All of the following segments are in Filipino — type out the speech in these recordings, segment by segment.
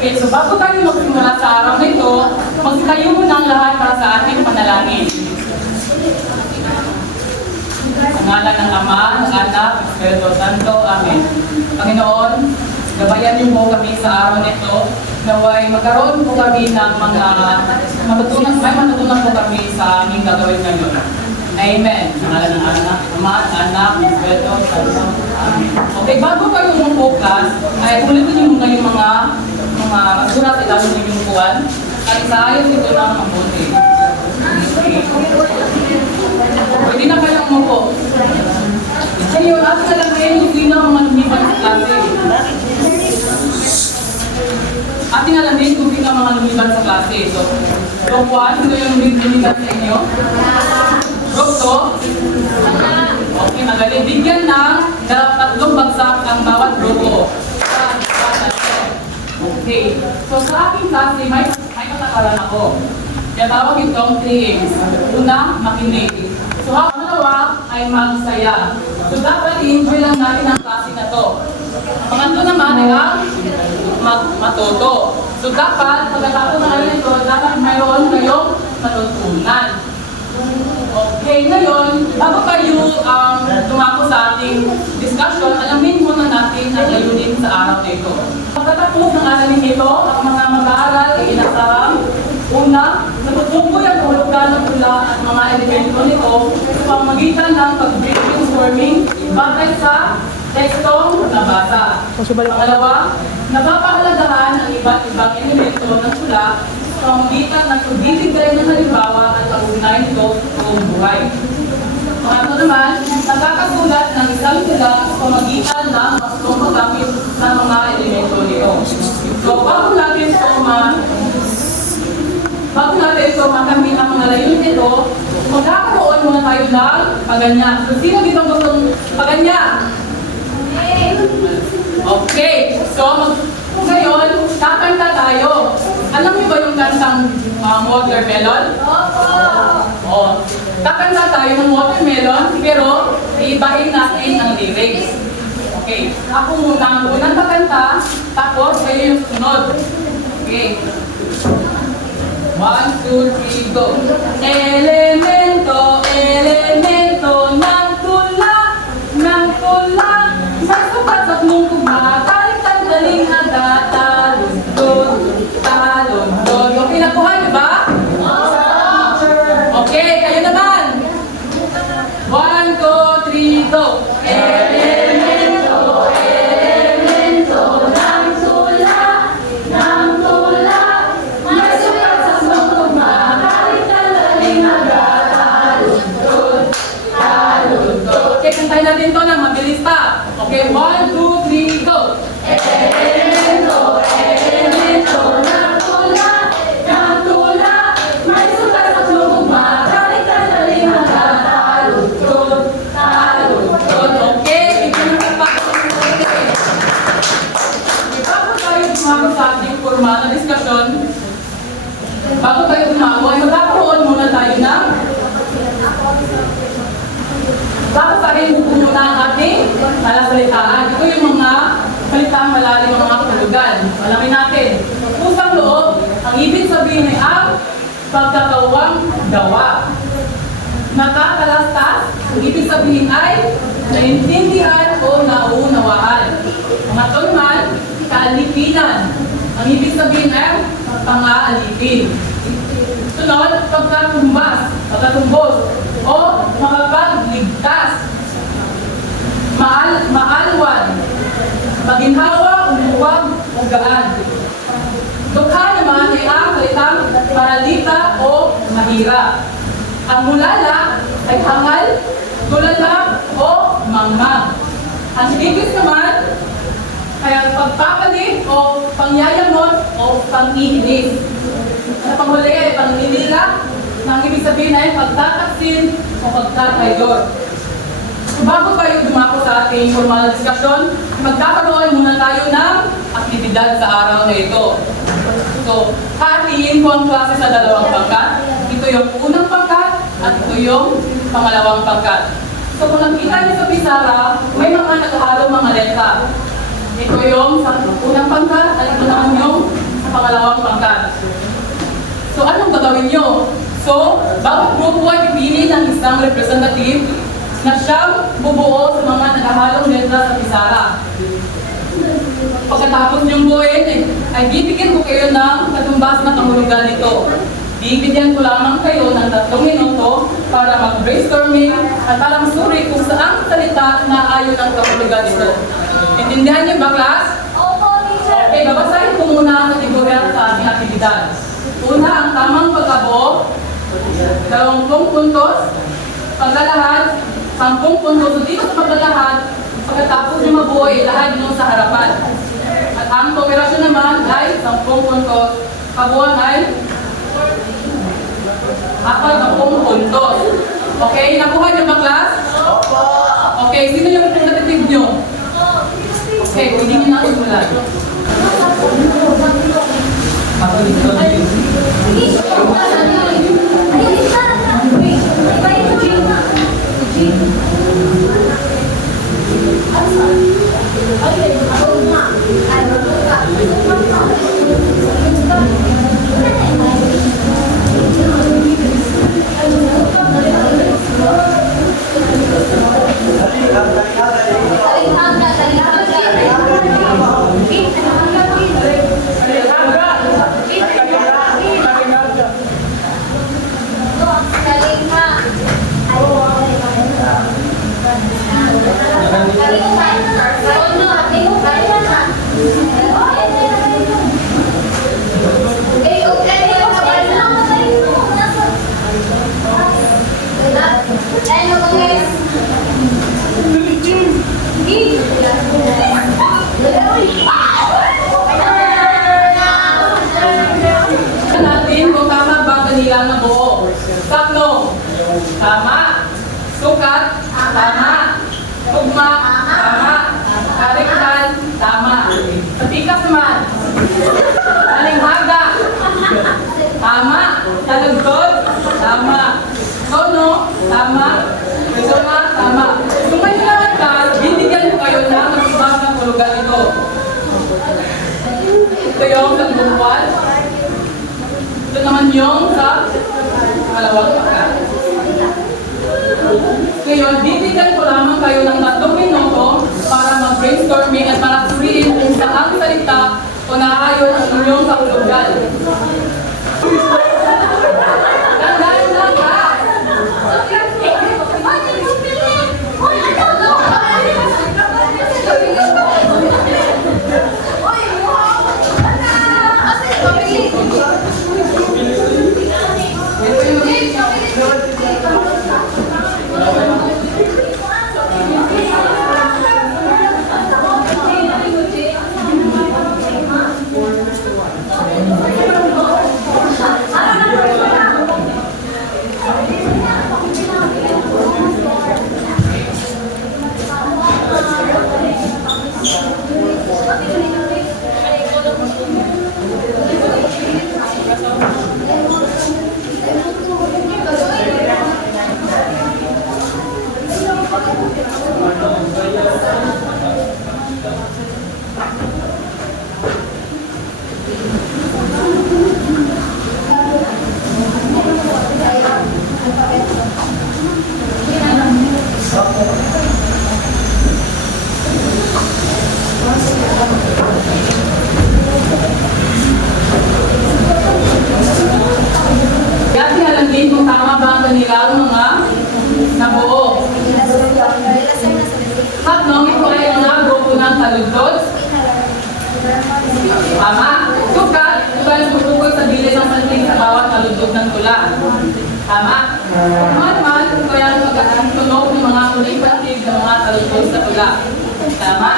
Okay, so bago tayo magsimula sa araw na ito, magtayo muna ang lahat para sa ating panalangin. Sa ngalan ng Ama, ng Anak, ng Espiritu Santo. Amen. Panginoon, gabayan niyo po kami sa araw na ito. Naway magkaroon po kami ng mga matutunan po kami sa aming gagawin ngayon. Amen. Sa ngalan ng Anak, Ama, Anak, ng Espiritu Santo. Amen. Okay, bago kayo mag-focus, ay ulitin niyo muna yung mga surat at lalo niyo yung kuwan. At isaayos ito ng mabuti. Okay. Pwede na kayong umupo. Ngayon, at nalagay yung sino ang mga lumiban sa klase. Ating alamin kung sino ang mga lumiban sa klase. So, group 1, sino yung lumiban sa inyo? Group 2? Okay, magaling. Bigyan ng tatlong bagsak ang bawat grupo. Okay. So, sa aking klase, may patakaran ako. Kaya tawag itong 3A's. Una, makinig. So, ang dalawa ay magsaya. So, dapat i-enjoy lang natin ang klase na to. Pangatlo naman ay ang matuto. So, dapat, pagkatapos ng ano ito, dapat mayroon kayong matutunan. Okay, ngayon, bago kayo tumako sa ating discussion, alamin muna natin ang layunin sa araw na ito. Pagkatapos ng alamin ito, ang mga mag-aaral ay inasarang. Una, natutukoy ang kahulugan ng tula at mga elemento nito sa pamamagitan ng pag-brainstorming batay sa tekstong nabasa. Pangalawa, napapahalagahan ang iba't ibang elemento ng tula sa pamamagitan ng pagbibigay ng halimbawa at pag-ugnay nito sa buong buhay. Pangatlo naman, nagkakasulat ng isang tula sa pamamagitan ng mas magamit ng mga elemento nito. So, bago natin ito makamit ang mga layunin nito, magkakaroon muna tayo ng paganya. So, sino dito gustong paganya? Okay. So, ngayon, kakanta tayo. Alam niyo ba yung kantang Watermelon? Oo. Kakanta tayo ng Watermelon, pero iibahin natin ang lyrics. Okay. Ako muna ang unang kakanta, tapos kayo yung sunod. Okay. 1, 2, 3, go! Elemento, elemento ng tula, may sukat at mungkuma, kahit ang daling handa, talundod. Okay, nakuha niyo ba? Okay, kayo naman! 1, 2, 3, go! Kantahin natin ito na mabilis pa. Okay, 1, 2, 3, go! Elemento, elemento ng tula, may sukat sa lugma, kahit ang daling talundod. Okay, bigyan na pa. Bago tayo tumako sa ating formal na diskusyon, bago tayo tumako, ay magkakaroon muna tayo ng tapos tayo muna ang ating malasalitaan. Ito yung mga salitang malalim ng mga kahulugan. Alamin natin. Pusang loob, ang ibig sabihin ay ang pagkakawang gawa. Nakakalastas, ang ibig sabihin ay naintindihan o naunawaan. Pangatlo naman, kaalipinan. Ang ibig sabihin ay pang-aalipin. Sunod, pagkatumbos o makapagligtas. Maalwan, maginhawa, umuwag, ugaan. Dukha naman ay ang kalitang paralita o mahira. Ang mulala ay hangal, tulala o mangmang. Ang ibig naman ay pagpapalit o pangyayamot o pang-iinis. Ang panghuli ay pang-inila. Ang ibig sabihin ay pagtataksin o pagtataydor. So, bago tayo dumako sa ating formal na diskusyon, magkakaroon muna tayo ng aktibidad sa araw na ito. So, hatiin ko ang klase sa dalawang pangkat. Ito yung unang pangkat at ito yung pangalawang pangkat. So, kung nakita niyo sa pisara, may mga nakahalong mga letra. Ito yung sa unang pangkat at ito naman yung sa pangalawang pangkat. So, anong gagawin nyo? So, bawat grupo ay pipili ng isang representative na siyang bubuo sa mga nakahalong letra sa pisara. Pagkatapos niyong buuin, ay bibigyan ko kayo ng katumbas na kahulugan nito. Bibigyan ko lamang kayo ng 3 minuto para mag-brainstorming at para masuri kung saang salita na ayon ang kahulugan nito. Intindihan niyo ba, class? Opo, teacher. Okay, babasahin ko muna ang kategorya sa ating aktibidad. Una, ang tamang pagkabuo, 20 puntos, paglalahad, 10 puntos. So dito sa paglalahad, pagkatapos niyo mabuo, ilahad niyo sa harapan. At ang kooperasyon naman ay 10 puntos, kabuuan ay 40 puntos. Okay, nakuha niyo ba, class? Opo. Okay, sino yung representative niyo? Okay, pwede niyo na isulat. Natin kung tama ba kanilang nabuo. Tatlo. Tama. Sukat. Tama. Tugma. Tama. Kariktan. Tama. Patikas naman. Talinghaga. Tama. Talagtod. Tama. Tono. Tama. Persona. Tama. Kung may nalakas, binigyan ko kayo ng matibang ng hulugan ito. Ito yung nagbubuan. Ito naman yung sa malawag pagkat. Ngayon, bibigyan ko lamang kayo ng 3 minuto para mag-brainstorming at para suriin kung saang salita o naayon ang inyong kahulugan. Tandaan lang ha! Dati alam din kung tama ba ang kanilang mga nabuo. Tatlong, ito ay mga grupo ng taludtod. Tama. Sukat, ito ay tutukoy sa bilis ng santing sa bawat taludtod ng tula. Tama. Naman, ito ay ang pagkakatunog ng mga kulipatig ng mga taludtod sa tula. Tama.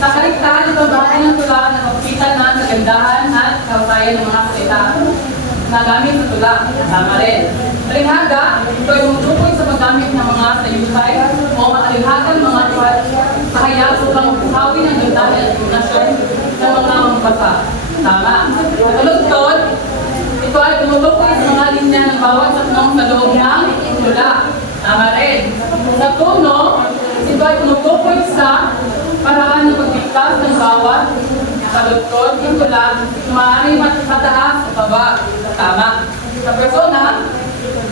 Sa kaligtahan, ito bahay ng tula na magpitan ng kagandahan at kahusayan ng mga salita na gamit sa tula. Tama rin. Talinghaga, ito ay tumutukoy sa paggamit ng mga sayusay o makalinghagan mga pahayag upang magpuhawi ng ganda at iluminasyon ng mga magbasa. Tama. Taludtod, ito ay tumutukoy sa mga linya ng bawat saknong sa loob ng tula. Tama rin. Sa tono, ito ay tumutukoy sa paraan ng pagpigtas ng bawat Nakalutkod yung tula, maaaring mataas o baba. Tama. Sa persona,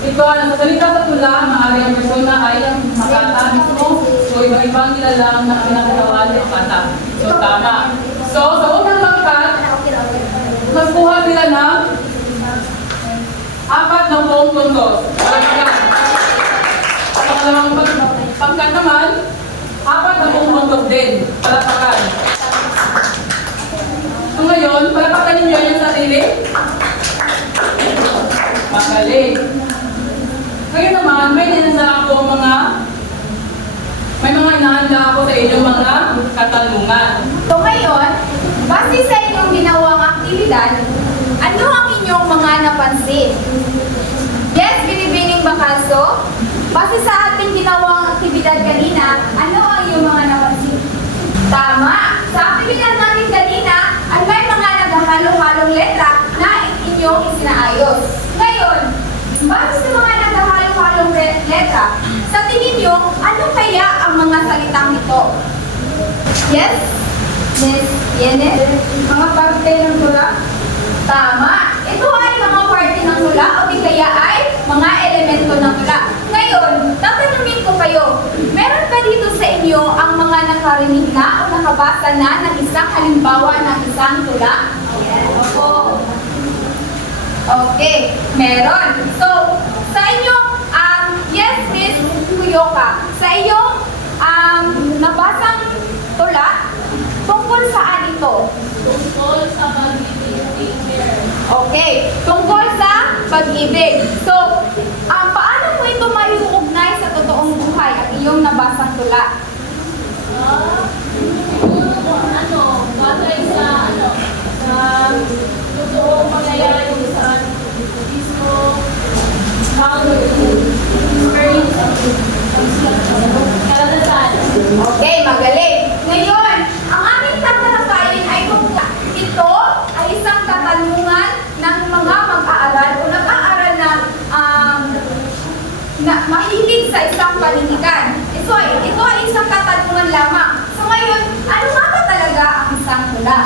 ito ang salita sa tula, maaaring ang persona ay ang makata mismo o iba-ibang nilalang na pinakagawa ng kata. So, tama. So, sa unang pangkat, magkuha sila ng 4 na buong puntos. Palagyan. Sa pangalawang pangkat naman, 4 na buong puntos din. Palagyan. So ngayon, palagyan ninyo yung sarili. Magaling. Ngayon naman, may inahanda ako sa inyong mga katanungan. So ngayon, base sa inyong ginawang aktibidad, ano ang inyong mga napansin? Yes, Binibining Bakaso, base sa ating ginawang aktibidad kanina, ano ang iyong mga napansin? Tama! Sa aktibidad natin kanina, ay may mga naghahalo-halong letra na inyong isinaayos. Ngayon, base sa mga naghahalo-halong letra, sa tingin nyo, ano kaya ang mga salitang ito? Yes? Miss Yenes? Mga parte ng tula? Tama! Ito ay mga parte ng tula o di kaya ay mga elemento ng tula. Ngayon, tatanungin ko kayo, meron ba dito sa inyo ang mga nakarinig na o nakabasa na ng isang halimbawa ng isang tula? Yes. Opo. Okay, meron. So, sa inyong, yes, Miss Kuyoka, sa iyong nabasang tula, tungkol saan ito? Tungkol sa pag-ibig, teacher. Okay, tungkol sa pag-ibig. So, paano mo ito maiuugnay sa totoong buhay at iyong nabasang tula? Siguro kung bagay sa totoong mangyayari sa mismo, how to experience karanasan. Okay, magaling. Ngayon, ang aming tatalakayin ay kung ito ay isang katanungan ng mga mag-aaral o nag-aaral na mahilig sa isang panindigan. Ito ay isang katanungan lamang. So ngayon, ano nga ba talaga ang isang tula?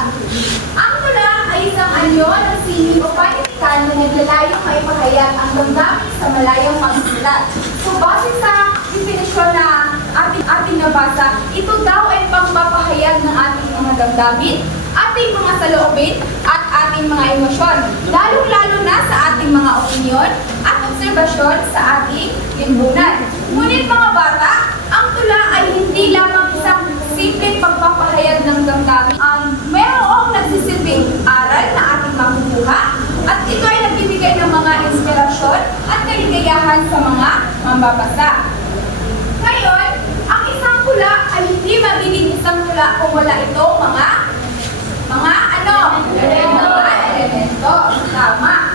Ang tula ay isang anyo ng sining o panindigan na naglalayong maipahayag ang damdamin sa malayang pagsulat. So base sa definisyon na ating nabasa, ito daw ay pagpapahayag ng ating mga damdamin, ating mga saloobin, at ating mga emosyon, lalong-lalo na sa ating mga opinyon at obserbasyon sa ating lipunan. Ngunit mga bata, ang tula ay hindi lamang isang simpleng pagpapahayag ng damdamin. Mayroong nagsisilbing aral na ating makukuha at ito ay nagbibigay ng mga inspirasyon at kaligayahan sa mga mambabasa. Ngayon, ang isang tula ay hindi magiging isang tula kung wala ito mga elemento. Tama.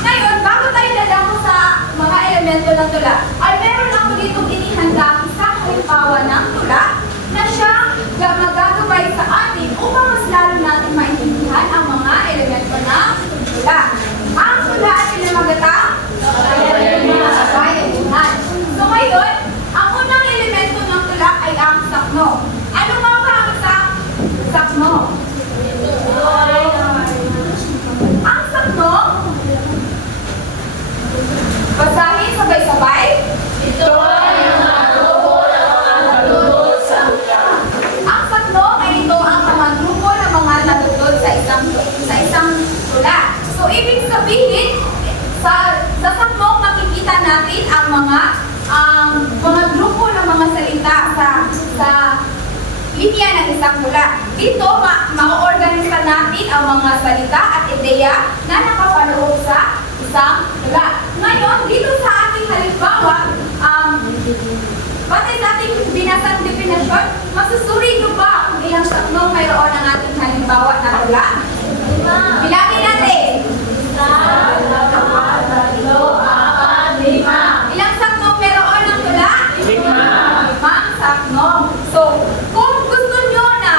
Ngayon, bago tayo dadako sa mga elemento ng tula, ay meron ako ditong inihanda isang halimbawa ng tula na siyang magagabay sa atin upang mas lalo natin maintindihan ang mga elemento ng tula. Ang tula ay pinamagatang bayanihan. So ngayon, ang unang elemento ng tula ay ang sakno. Ano nga ba ang sakno? Ang sakno, basahin sabay-sabay. Ito ay ang grupo ng mga natutod sa tula. Ang sakno ay ito ang mga grupo ng mga natutod sa isang tula. So, ibig sabihin, sa sakno makikita natin ang mga grupo ng mga salita sa linya ng isang tula. Dito, ma-organisa natin ang mga salita at ideya na nakapaloob sa isang tula. Ngayon, dito sa ating halimbawa, batay sa ating binasang definasyon, masusuri nyo ba kung ilang sakno mayroon ang ating halimbawa na tula? Bilangin natin. 1, 2, 3, 4, 5. Ilang sakno mayroon ang tula? 5 sakno. So, kung gusto nyo na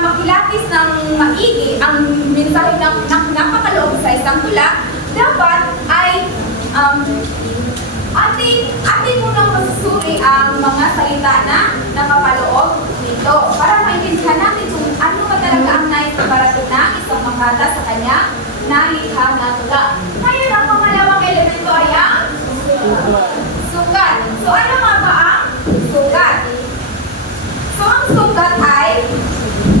makilatis ng maigi ang mensahe ng napakaloob sa isang tula, dapat ay ating munang masusuri ang mga salita na nakapaloob nito para maintindihan natin kung ano na likha na tula. Ngayon, ang pangalawang elemento ay ang sukat. So, ano nga ba ang sukat? So, ang sukat ay,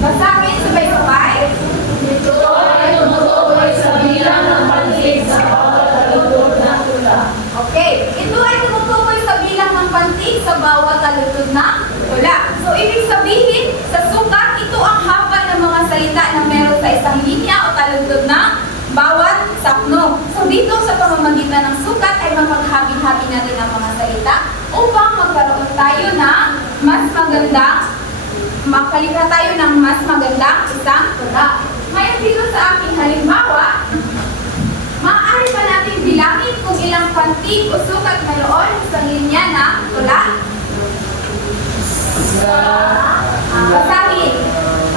basahin sabay-sabay. Ito ay tumutukoy sa bilang ng pantig sa bawat taludtod ng tula. Okay, ito ay tumutukoy sa bilang ng pantig sa bawat taludtod ng tula. So, ibig sabihin, sa sukat, ito ang haba ng mga salita na meron sa isang linya o taludtod ng bawat sakno. So, dito sa pamamagitan ng sukat ay mapaghabi-habi natin ang mga salita upang magkaroon tayo ng mas magandang, makalikha tayo ng mas magandang isang tula. Ngayon dito sa aking halimbawa, maaari pa natin bilangin kung ilang pantig o sukat mayroon sa linya na tula. Basahin.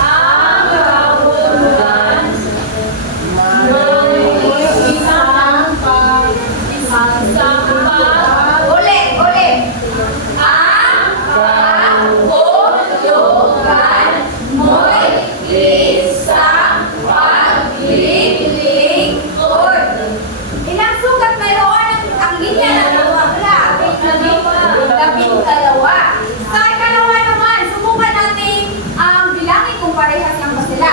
Ang kahulugan ng isang sangka. Ulit. Ang kahulugan mo'y isang paglilingkod. Ilang sukat mayroon ang linya na tula? 12. Sa ikalawa naman, subukan natin ang bilangin kung parehas lang ba sila.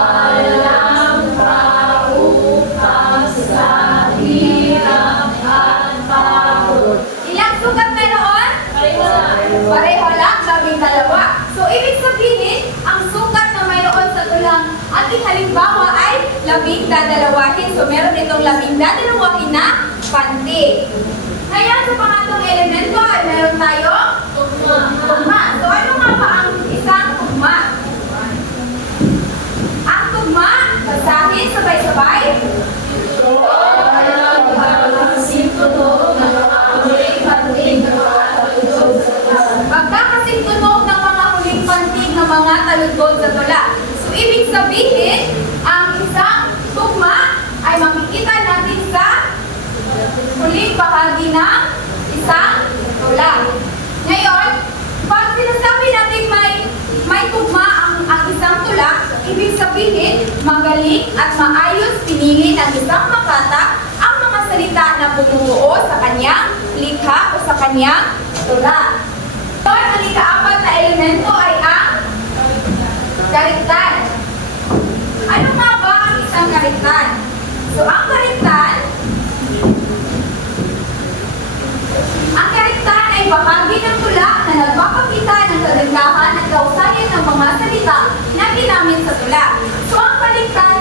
Nawalang paupang sa hirap at pagod. Ilang sukat mayroon? Pareho lang, 12. So, ibig sabihin, ang sukat na mayroon sa tulang ating halimbawa ay 12. So, meron itong 12 na pantig. Ngayon, sa pangatlong elemento ay meron tayo tugma. So, ano nga ba ang isang tugma? Ang tugma, basahin sabay-sabay. Ito ay ang pagkasintunog ng mga huling pantig ng mga taludtod sa tula. Pagkakasing tunog ng mga huling pantig ng mga taludtod sa tula. So, ibig sabihin, ang isang tugma ay makikita natin sa huling bahagi ng isang tula. Ngayon, pag sinasabi natin may tugma ang isang tula, ibig sabihin, magaling at maayos pinili ng isang makata ang mga salita na bumubuo sa kanyang likha o sa kanyang tula. So, ang ika-4 na elemento ay ang karektan. Ano nga ba ang isang karektan? So, ang karektan ay bahagi ng tula na nagpapakita ng kagandahan at kausayan ng mga salita na ginamit sa tula. So, ang karektan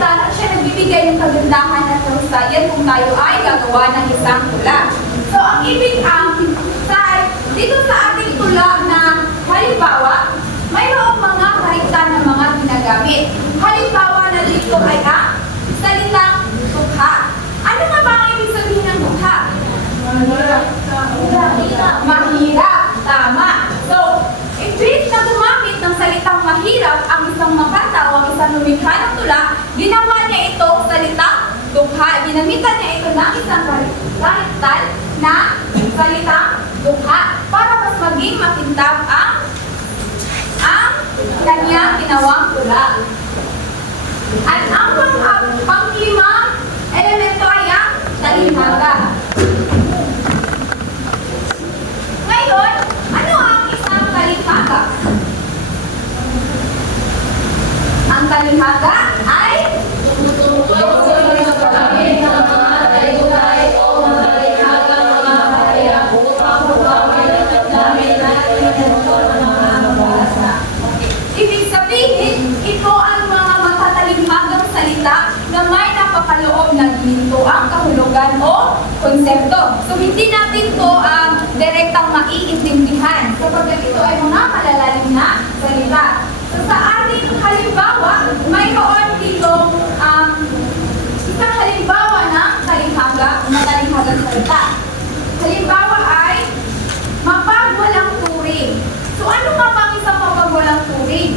at siya nagbibigay ng kagandahan at kausayan kung tayo ay gagawa ng isang tula. So, ang ibig dito sa ating tula na halimbawa, mayroong mga karektan na mga ginagamit. Halimbawa na dito ay ang salitang tukha. Ano nga ba ang ibig sabihin ng tukha? Mahirap. Tama. So, imbis na gumamit ng salitang mahirap ang isang makata o ang isang lumikha ng tula, ginawa niya ito salitang tukha. Ginamitan niya ito ng isang karektan na salitang tukha para mas maging makintab ang kanyang ginawang tula. At ang pang-limang elemento ay ang talihhaga. Ngayon, ano ang isang talihhaga? Ang talihhaga ay Tumutukoy sa paggamit ng mga tayo-tay o mga talihhagang mga kaya upang magpapay ng damdamin at pinagdasal ng mga mabasa. ibig sabihin, ito ang mga matatalinghagang salita na may napakaloob na ginto ang kahulugan o konsepto. So, hindi natin ito direktang maiintindihan sapagkat ito ay mga malalalim na salita. So, sa ating halimbawa, mayroon dito isang halimbawa ng matalinghagang salita. Halimbawa ay mapagwalang turing. So, ano nga ba ang isang mapagwalang turing?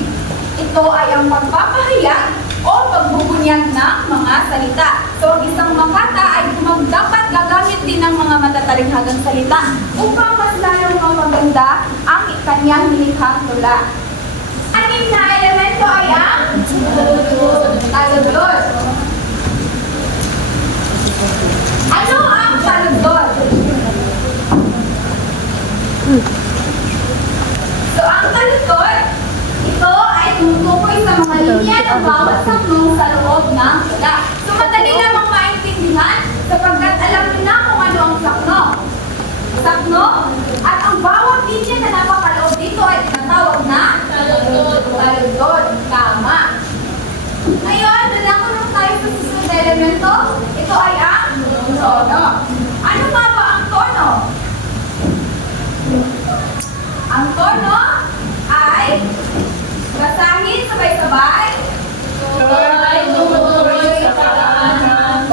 Ito ay ang pagpapahayag o pagbubunyag ng mga salita. So, ang isang makata ay dapat gagamit din ng mga matatalinghagang salita upang mas lalong mapaganda ang kanyang nilikhang tula. Ano anim na elemento ay ang taludlod. Ano ang taludlod? So, ang taludlod, ito ay tumutukoy sa mga linya ng bawat saknong sa loob ng tula. So, madali namang maintindihan sapagkat alam niyo na kung ano ang sakno. Sakno, at ang bawat linya na napakaloob dito ay tinatawag na taludlod. Tama. Ngayon, nalang tayo sa susunod na elemento. Ito ay ang tono. Ano nga ba ang tono? Ang tono ay basahin sabay-sabay. Ay tumutuloy sa paraan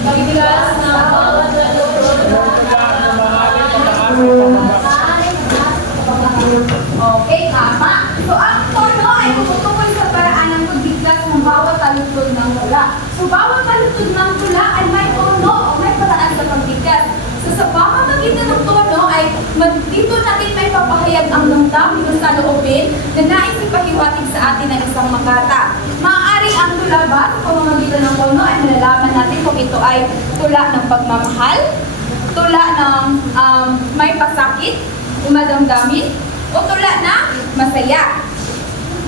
pagbigas ng bawat taludlod Okay, tama. So, ang tono ay tumutukoy sa paraan ng pagbiglas ng bawat taludlod ng tula. So, bawat taludlod ng tula ay may tono o may paraan sa pagbiglas. So, sa pamamagitan ng tono ay dito natin may papahayag ang damdamin o saloobin na nais ipahiwatig sa atin ng isang makata. Maaaring ang tula ba sa pamamagitan ng tono ay malalaman natin kung ito ay tula ng pagmamahal, tula ng may pasakit, umadamdamin, o tula na masaya.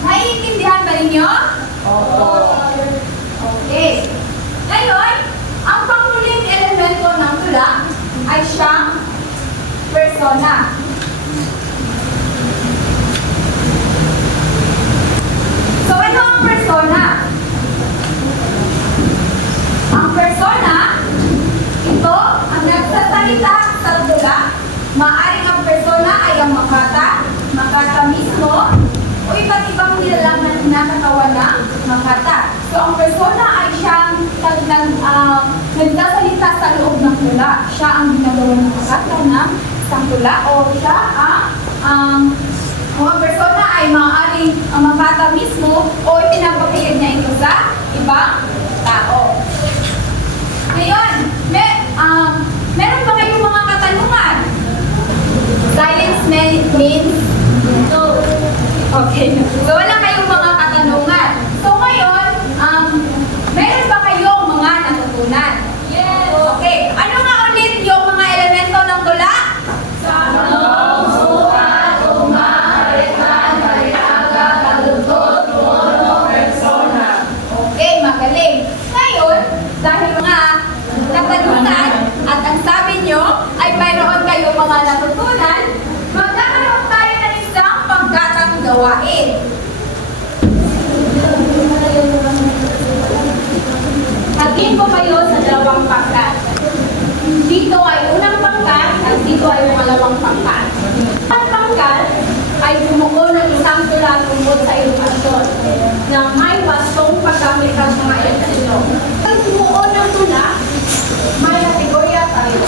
Naiintindihan ba ninyo? Okay. Ngayon, ang panghuling elemento ng tula ay siyang persona. So, ano ang persona? Ang persona, ito ang nagsasalita sa tula. Maaring ang persona ay ang makata mismo, o iba't ibang nilalaman na katawan ng makata. So, ang persona ay siyang nagsasalita sa loob ng tula. Siya ang ginagawa ng makata ng isang tula, o siya ang persona ay maaaring ang makata mismo, o ipinapakiyag niya ito sa ibang tao. Ngayon, meron ba kayong mga katanungan? Silence means no. Okay. So, wala kayong mga katanungan. So, ngayon, meron ba kayong mga natutunan? Yes. Okay. Ano nga ulit yung mga elemento ng tula? Sanong, sukat, tuma, harikan, hariaga, taludlod, tono, persona. Okay, magaling. Ngayon, dahil mga katanungan at ang sabi nyo ay mayroon kayong mga natutunan, magkakaroon tayo ng isang pagkatang gawain. Hagin ko kayo sa dalawang pangkat. Dito ay unang pangkat at dito ay pangalawang pangkat. Ang pangkat ay bumuo ng isang tula tungkol sa edukasyon na may wastong paggamit ng mga elemento. Ang bumuo ng tula, may kategorya tayo.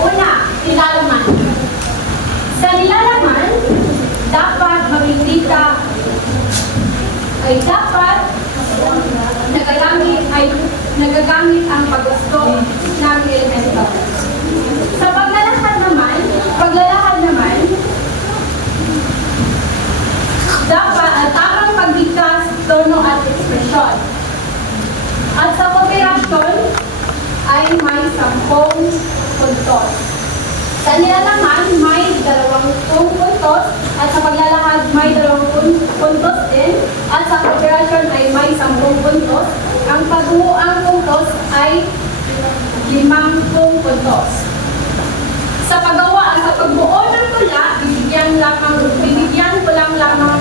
Una, nilalaman. Sa nilalaman, dapat makikita ay dapat nagagamit ang paggusto ng elemento. Sa paglalakad naman, dapat tamang pagbigkas, tono at ekspresyon. At sa kooperasyon ay may 10 puntos. Sa nilalaman, may 20 puntos at sa paglalakad may 20 puntos din at sa kooperasyon ay may 10 puntos. Ang pagbuuang puntos ay 50 puntos. Sa pagbuo ng tula, bibigyan ko lang lamang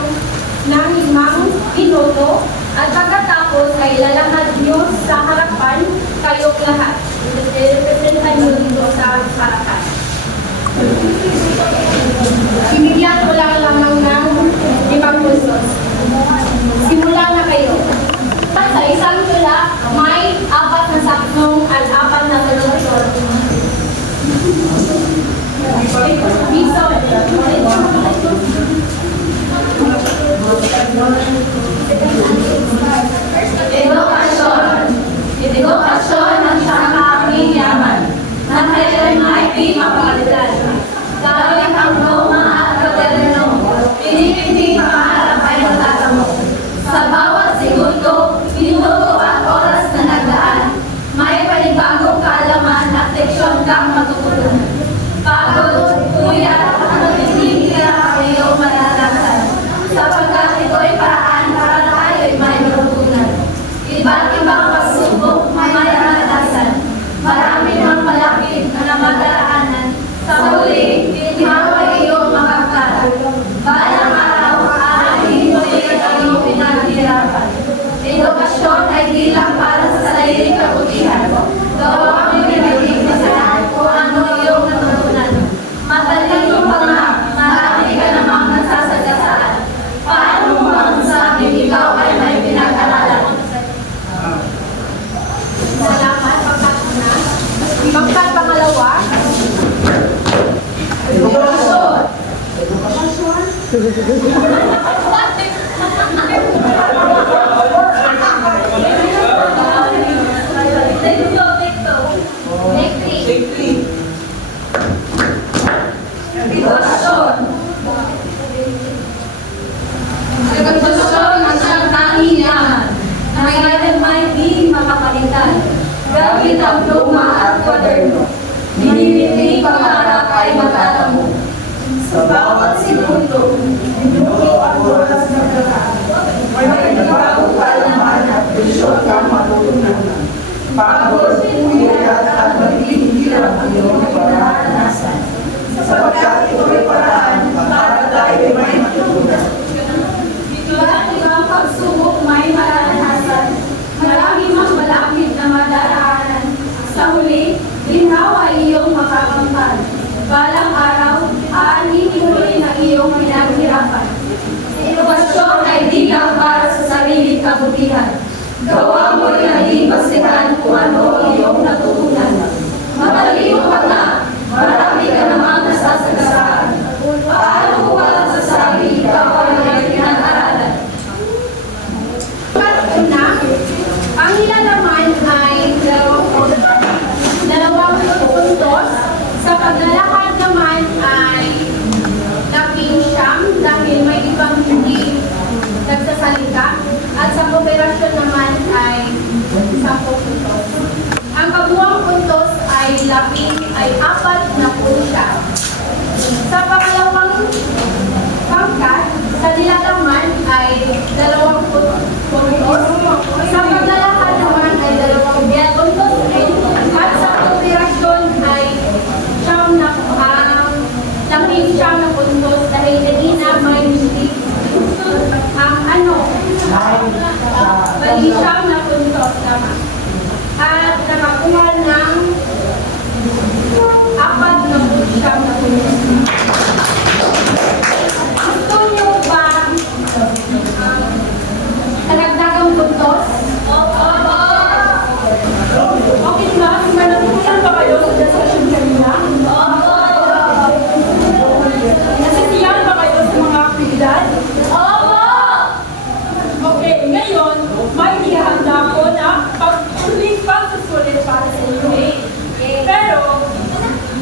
ng 5 minuto at pagkatapos ay lalakad nyo sa harapan kayong lahat. I-representan nyo dito sa harapan. Bibigyan ko lang lamang ng 5 puntos. Simula na kayo. Sa isang tula, may 4 na saknong at 4 na taludlod. Edukasyon. Edukasyon ang siyang Take two. Take three. Take three. Sitwasyon. Sitwasyon ang siyang tangian na may di makapalitan. Gamit ang pluma at kwaderno. Diniliti pangarap ay matatamo. Sa bawat segundo, minuto at oras na karaan. May bago kalaman at presyon kang matutunan. Pagod, puyat at magiging hirap ang iyong nararanasan. Sapagkat ito'y paraan para tayo may matutunan. Iba't ibang pagsubok may mararanasan. Marami mang malapit na madaraanan. Sa huli, ginhawa iyong makakamtan. Balang araw, aaninin mo rin ang iyong pinaghirapan. Sitwasyon ay di lang para sa sariling kabutihan. Gawa mo rin ang imbasihan kung ano ang iyong natutunan. Matalino ka na, marami ka namang nasasagasaan. Paano kung walang sasabi, ikaw ay pinag-aralan? Una, ang ilan naman ay dalawang puntos. Sa paglalakad naman ay labing siyam dahil may ibang hindi nagsasalita. At sa kooperasyon naman ay 10 puntos. Ang kabuang puntos ay apat na punsya. Sa pangalawang pangkat, sa nilalaman ay 2 puntos. Sa paglalakad naman ay 2 puntos rin. At sa kooperasyon ay siyam na puntos dahil kanina may hindi bali siyam na puntos naman. At nakakuha ng 4 na siyam na puntos. Gusto niyo ba karagdagang puntos? Okay ba? Natutunan ba kayo sa discussion kanina? Nasisiyahan ba kayo sa mga aktibidad? Okay, ngayon, may ihahanda ko na pag-uling pagsusulit para sa inyo. Pero,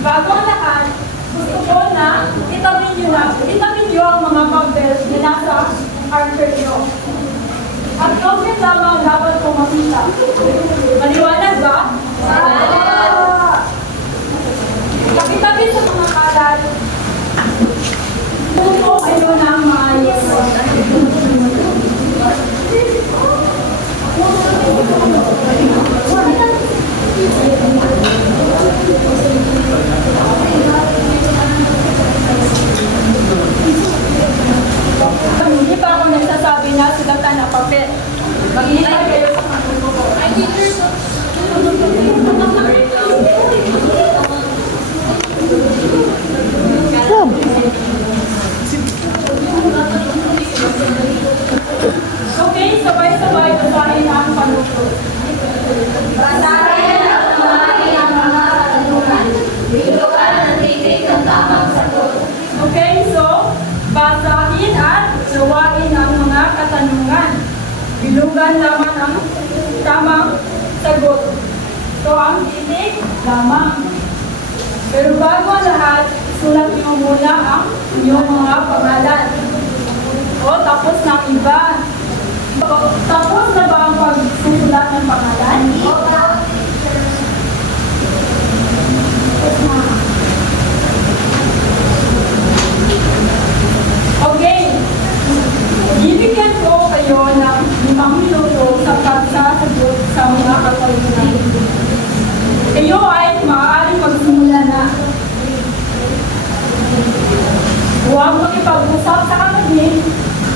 bago ang lahat, gusto ko na itamin nyo ang mga papels na nasa archer nyo. At comment lamang ang dapat kong makita. Maliwanag ba? Tabi-tabi sa mga kalat. Pupo kayo ng maayos. Hindi pa ako nagsasabi na sugatan na papel. Maghihintay kayo sa pagtuto ko. Okay, sabay-sabay basahin ang panuto. Basahin at unahin ang mga katanungan. Bilugan ang titik ng tamang sagot. Okay, so basahin at sawain ang mga katanungan. Bilugan naman ang tamang sagot. So ang titik lamang. Pero bago ang lahat, sulat niyo muna ang inyong mga pangalan. O, tapos na ang iba. Tapos na ba ang pagsusulat ng pangalan? Okay. Bibigyan ko kayo ng 5 minuto sa pagsasagot sa mga katanungan. Kayo ay maaaring magsimula na. Huwag makipag-usap sa katabi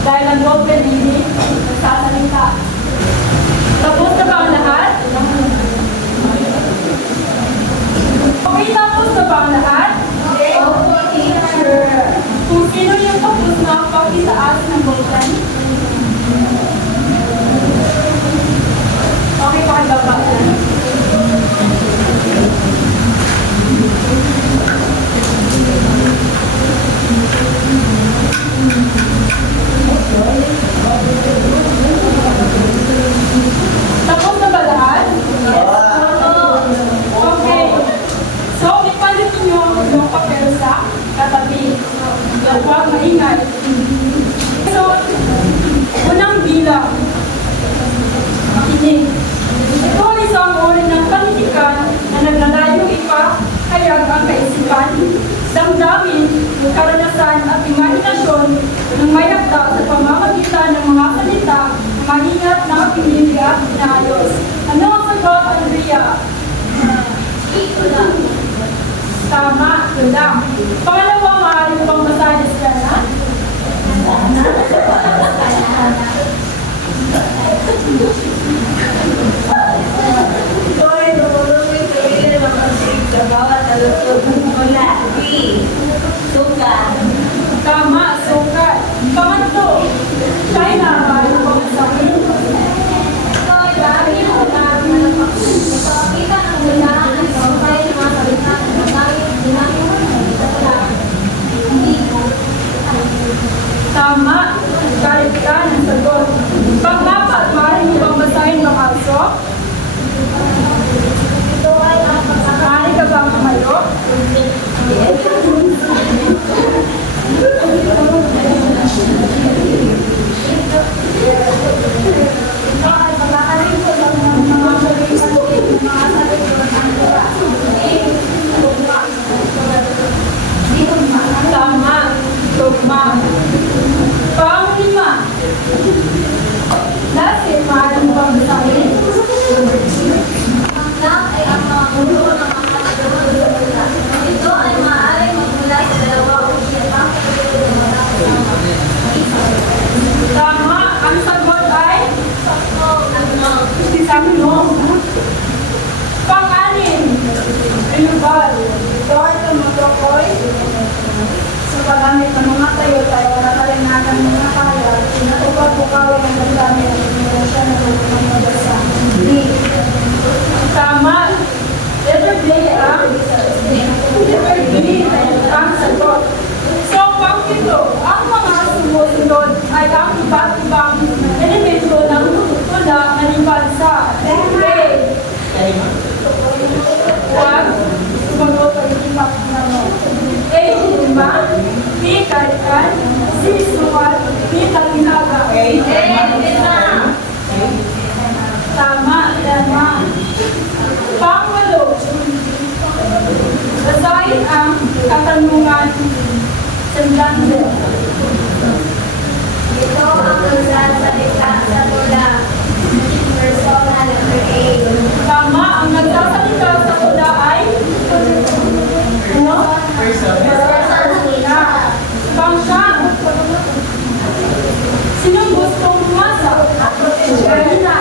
dahil nag-open hindi nagsasalita. Tapos na ba ang lahat? Okay, tapos na ba ang lahat? Opo, teacher. Kung sino yung tapos na, pakitaas ng button. Okay, pakibaba lang. at huwag maingay. So, unang bilang. Makinig. Ito ay isang uri ng panitikan na naglalayong ipahayag ang kaisipan, damdamin, karanasan at imahinasyon ng may akda sa pamamagitan ng mga salita na maingat na makinig at inaayos. Ano ang sagot, Andrea? Ito lang. Tama, ito lang. Pangalawa, maaari mo pang basahin sila na? Ito ay tumulong sa pili ng pag-isip sa bawat alusot mula. B. Sukat. Tama, sukat. Pangatlo, China, maaari mo pang basahin? Ito ay dami ng ulang na nagpapakita ng mula ang sabay ng mga salita na gamit ginamit sa mula. Hindi. Tama, kahit ka ng sagot. Pang-apat, maaari mo pang basahin ng aso? Ito ay ang Maaari ka bang tumayo? ito ay pagkakalimpo ng mga kalimutan ng mga sagot ng mula. Tama, tugma. Pang-lima, Lassie, maaari mo pang basahin? Ang lang ay ang mga ulo ng mga kagawang lupa. Ito ay maaaring magmula sa dalawa o siyang kagawang ng mga kasama. Tama, ang sagot ay? Sakto. Pang-anim, renewal. Ito ay tumutukoy sa paggamit ng mga tayo-tayo na kalinagan ng mga kaya na upag-bukawin ang damdamin ng inerasya na ng mga sa D. Tama. Letter B ang sagot. So, pang-pito, ang mga sumusunod ay ang iba't ibang elemento ng tula maliban sa A. Huwag sumunod ang impact naman. A. Lima. B. Kalikan. C. Sukat. D. Talinaga. Tama. Tama. Pangwalo. Basahin ang katanungan semblante. Ito ang nagsasalita sa tula. Persona letter A. Tama, ang nagsasalita sa tula ay ano? Persona. Pangsyam. Sinong gustong bumasa? Gemini.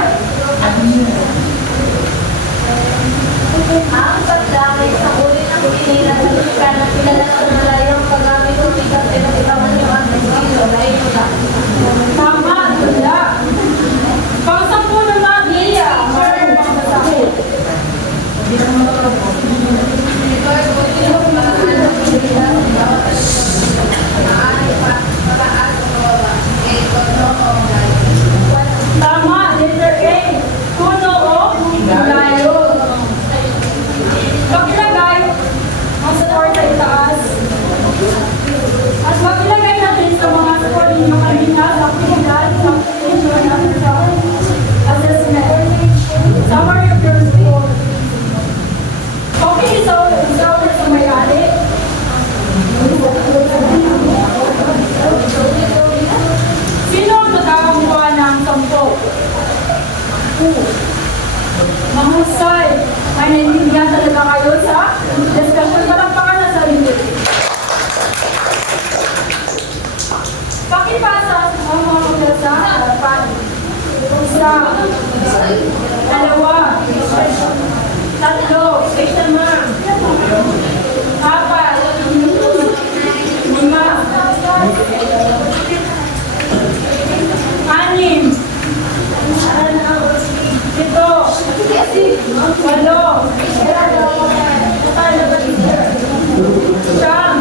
Ang pagdamay sa uri ng pinila sa lupa na kilala sa malayong paggamit ng bigat ay nakitawan yung ang estilo na ito. Tama, tula. Pang-sampu naman, Leah. Maaari mo pang basahin. Ito ay butilong paraan ng pinila sa bawat maaari pa paraan sa bawat ay todo o Tama, letter A. Puno o layo. Pag-ilagay ang score sa itaas. At mag-ilagay natin sa mga score ninyo kanina sa actividad, sa application at sa assessment. Summary of your score. Okay, so ulit sa may-ari. Sino ang nakakakuha ng 10? Mahusay. Ay naintindihan talaga kayo sa discussion. Palakpakan na sarili. Pakipasa ang mga mula sa harapan. Isa. Dalawa. Tatlo. Question mark. Apat. Lima. Anim. Ito. Walo. Siyam.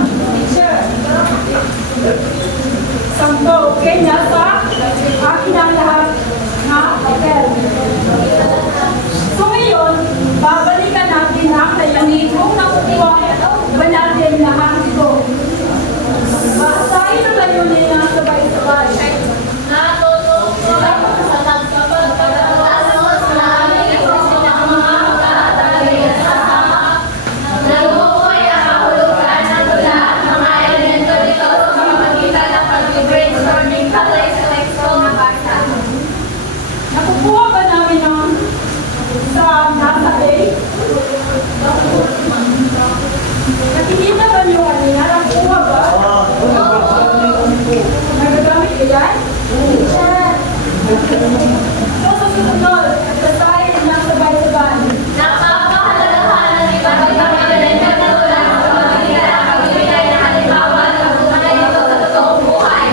Sampo. Okay, nasa akin ang lahat na papel. So ngayon, babalikan natin ang layunin kung nakukuha ba natin lahat ito. Basahin So, sa susunod, basahin ng sabay-sabay. Napapahalagaan ng iba't ibang elemento ng tula sa pamamagitan ng pagbibigay ng halimbawa ng pagbuhay nito sa totoong buhay.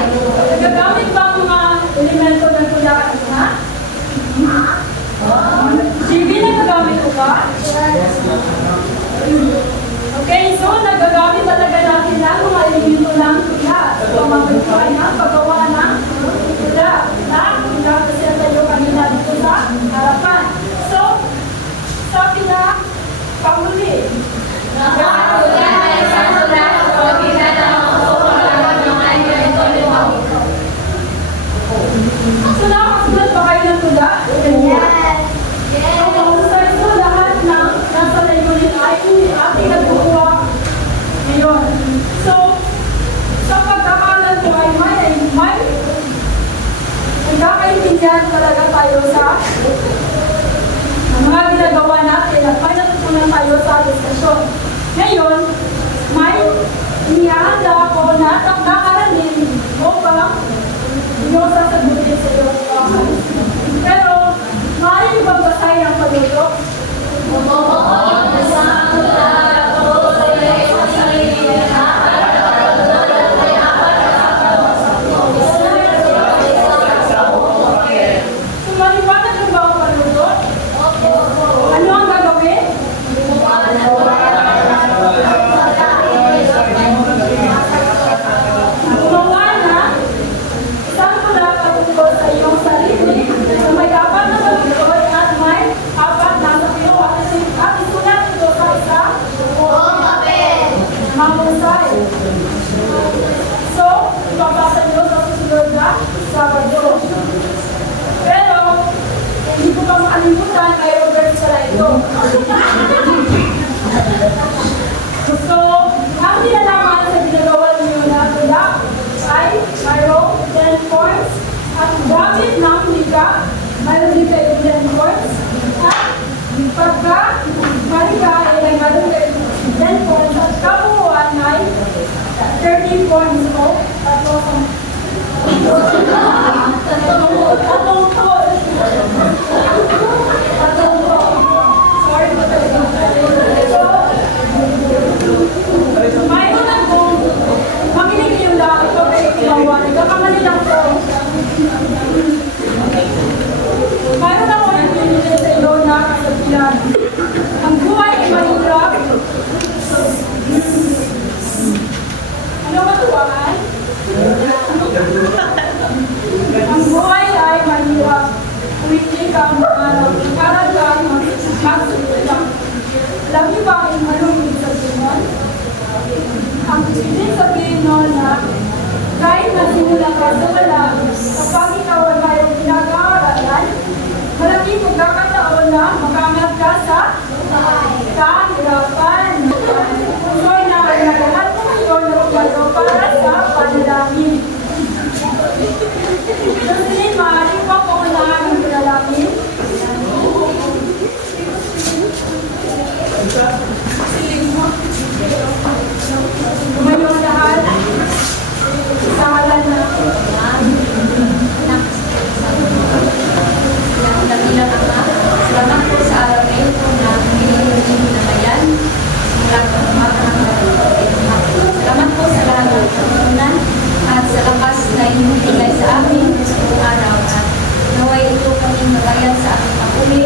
Nagagamit ba ang mga elemento ng tula kanina? GB, nagagamit ko ba? Okay, so nagagamit talaga natin ang mga elemento ng tula sa pamamagitan ng paggawa ng tula na pinapasya tayo kanina dito sa harapan. So, sa pinakahuli, Napapahalagaan ng isang tula sa pamamagitan ng pagbubuhay ng mga elemento nito. so nakakasulat ba kayo ng tula? So, lahat ng nasa layunin ay ating nagkukuha ngayon. So, sa pagkakalan ko ay may nagkakaintindihan talaga tayo sa mga ginagawa natin at may natutunan tayo sa diskusyon. Ngayon, may inihanda ako na nakakaranin upang inyong sasagutin sa iyong bahay. Pero, maaari niyo bang basahin ang panuto? So, maliwanag na ba ang panuto? Ano ang gagawin? Gumawa na isang tula patungkol sa iyong sarili na may apat na pagkakot at may apat na sakiwa at isulat ito sa isang mahusay. So, ipapasa niyo sa susunod na Sabado. Pero, hindi ko pa makalimutan ay Robert pala ito. So, ang nilalaman sa ginagawa niyo na tula ay mayroong 10 points at gamit ng wika, mayroon din kayo 10 points at pagka marika ay mayroon kayo 10 points at kabuuan ay 13 points o tatlong points. Sorry po talaga. So, mayroon akong makinig niyo lang ito kayo ginawa. Nagkakamali lang po. Mayroon ako nagpinigil sa iyo na kasabihan. Ang buhay ay mahirap. Ano matuwaan? Ang buhay ay mahirap. Kung hindi ka maharap, karagay magsilang. Alam niyo ba ang anong ibig sabihin nun? Ang ibig sabihin nun na kahit nagsimula ka sa wala, kapag ikaw ay mayroong pinag-aaralan, malaking pagkakataon na makangat ka sa kahirapan. So, inaalalahan ko ngayon na pagkalo para sa panalangin. So, sige, maaaring pa po na ang panalangin. Tumayong lahat sa halan na Dakilang Ama, salamat po sa araw na ito na pinili na bayan. Salamat po sa lahat ng patutunan at sa lakas na inyong bigay sa amin sa araw at naway ito kaming magayan sa aming pag-uwi